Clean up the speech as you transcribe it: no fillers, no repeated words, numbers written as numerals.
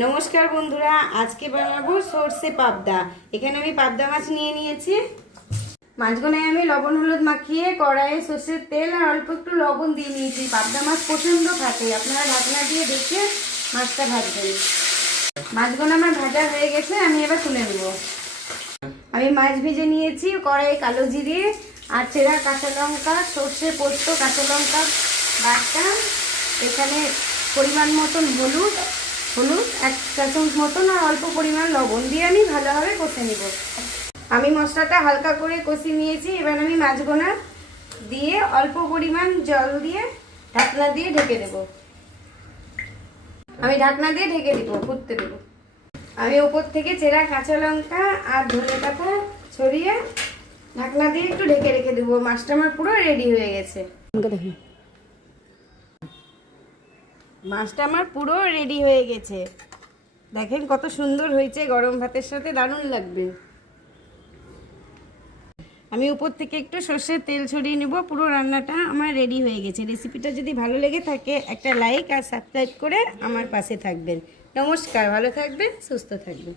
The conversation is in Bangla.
নমস্কার বন্ধুরা, আজকে বানাবো সর্ষে পাবদা। এখানে আমি পাবদা মাছ নিয়ে নিয়েছি। মাছগুলোয় আমি লবণ হলুদ মাখিয়ে কড়াইয়ে সর্ষের তেল আর অল্প একটু লবণ দিয়ে নিয়েছি। পাবদা মাছ প্রচণ্ড ফাটে, আপনারা ঢাকনা দিয়ে দেখে মাছটা ভাজবেন। মাছগুলো আমার ভাজা হয়ে গেছে, আমি এবার তুলে নেব। আমি মাছ ভেজে নিয়েছি। কড়াইয়ে কালো জিরে আর চেরা কাঁচা লঙ্কা, সর্ষে পোস্ত, কাঁচা লঙ্কা বাটা, এখানে পরিমাণ মতন হলুদ 1 চা চামচ মতন আর অল্প পরিমাণ লবণ দিয়ে আমি ভালোভাবে কষে নিব। আমি মশলাটা হালকা করে কষিয়ে নিয়েছি। এবার আমি মাছগুলো দিয়ে অল্প পরিমাণ জল দিয়ে ঢাকনা দিয়ে ঢেকে দেব। আমি ঢাকনা দিয়ে ঢেকে দিব, ফুটতে দেব। আমি উপর থেকে চেরা কাঁচা লঙ্কা আর ধনে পাতা ছড়িয়ে ঢাকনা দিয়ে একটু ঢেকে রেখে দেবো। মাছটা আমার পুরো রেডি হয়ে গেছে। মাছটা আমার পুরো রেডি হয়ে গেছে, দেখেন কত সুন্দর হয়েছে। গরম ভাতের সাথে দারুণ লাগবে। আমি উপর থেকে একটু সর্ষের তেল ছড়িয়ে নেব। পুরো রান্নাটা আমার রেডি হয়ে গেছে। রেসিপিটা যদি ভালো লেগে থাকে একটা লাইক আর সাবস্ক্রাইব করে আমার পাশে থাকবেন। নমস্কার, ভালো থাকবেন, সুস্থ থাকবেন।